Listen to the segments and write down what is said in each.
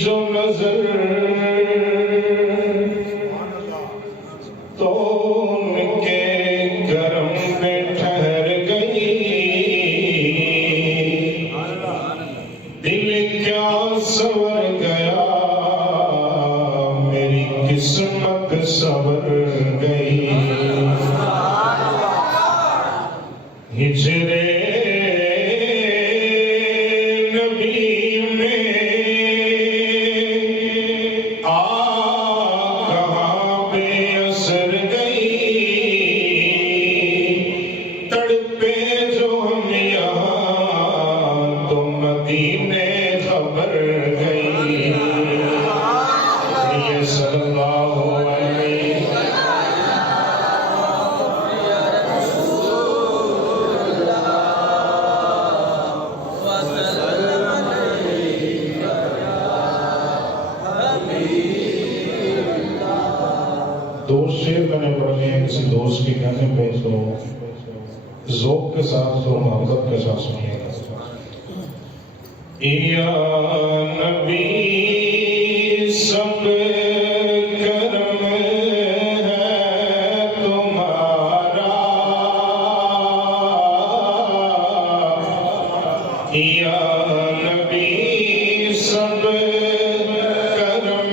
जो नजर तो उनके करम में ठहर गई, दिल क्या सवर गया, मेरी किस्मत सवर गई। हिजरे दोस्त से मैंने पढ़ने किसी दोस्त के कहने पे तो ज़ौक़ के साथ और मोहब्बत के साथ सुनिएगा। या नबी सब करम है तुम्हारा, या नबी सब करम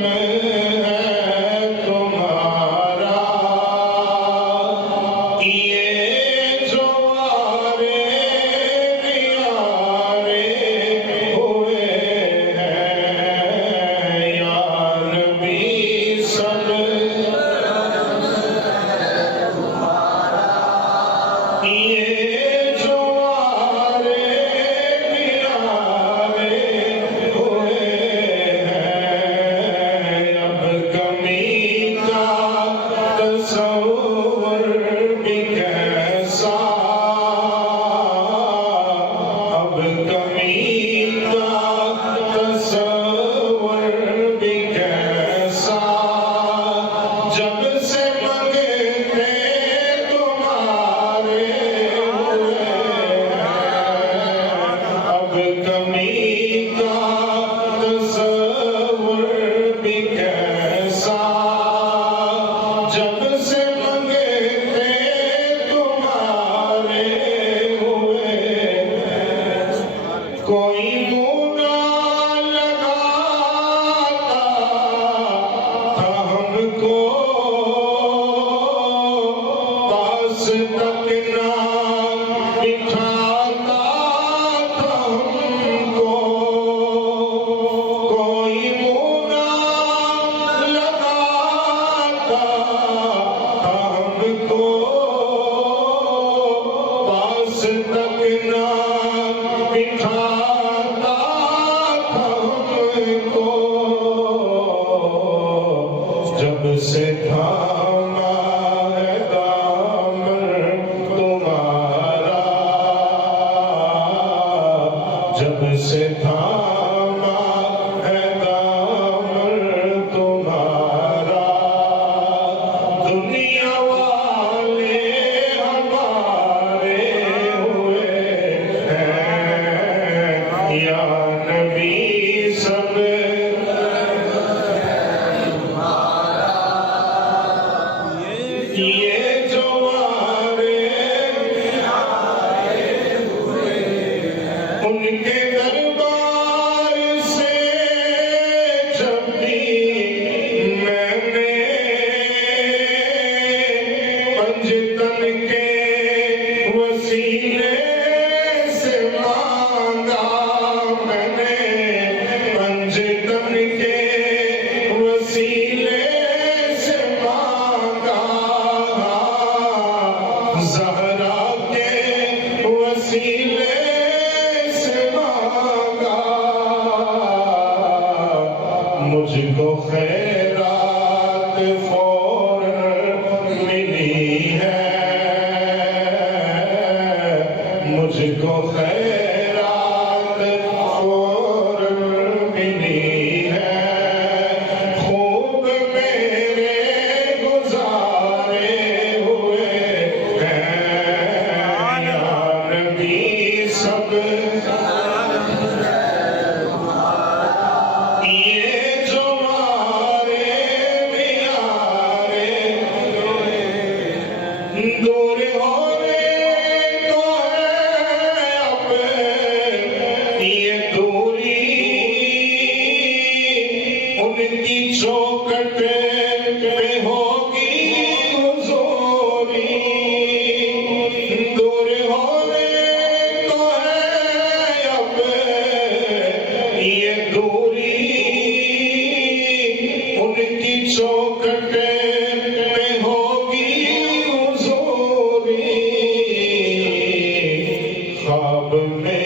जब से थामा है दामन तुम्हारा, जब से थामा है दामन तुम्हारा, दुनिया वाले हमारे हुए हैं। या नबी सब ये जो उनके दरबार से जब भी मैंने पंजतन के वसीले से मांगा, मैंने पंजतन के वसीले से मांगा, ज़हरा के वसीले से मांगा, मुझको खैरात फौरन मिली है, मुझको खैरात फौरन मिली है। खूब मेरे गुजारे हुए हैं। या नबी सब ये जो मारे प्यारे दूर होने को है अब ये दूरी उनकी चौखट पे होगी हुजूरी दूर होने को है अब ये दूरी उनकी चौखट पे होगी हुजूरी ख्वाब में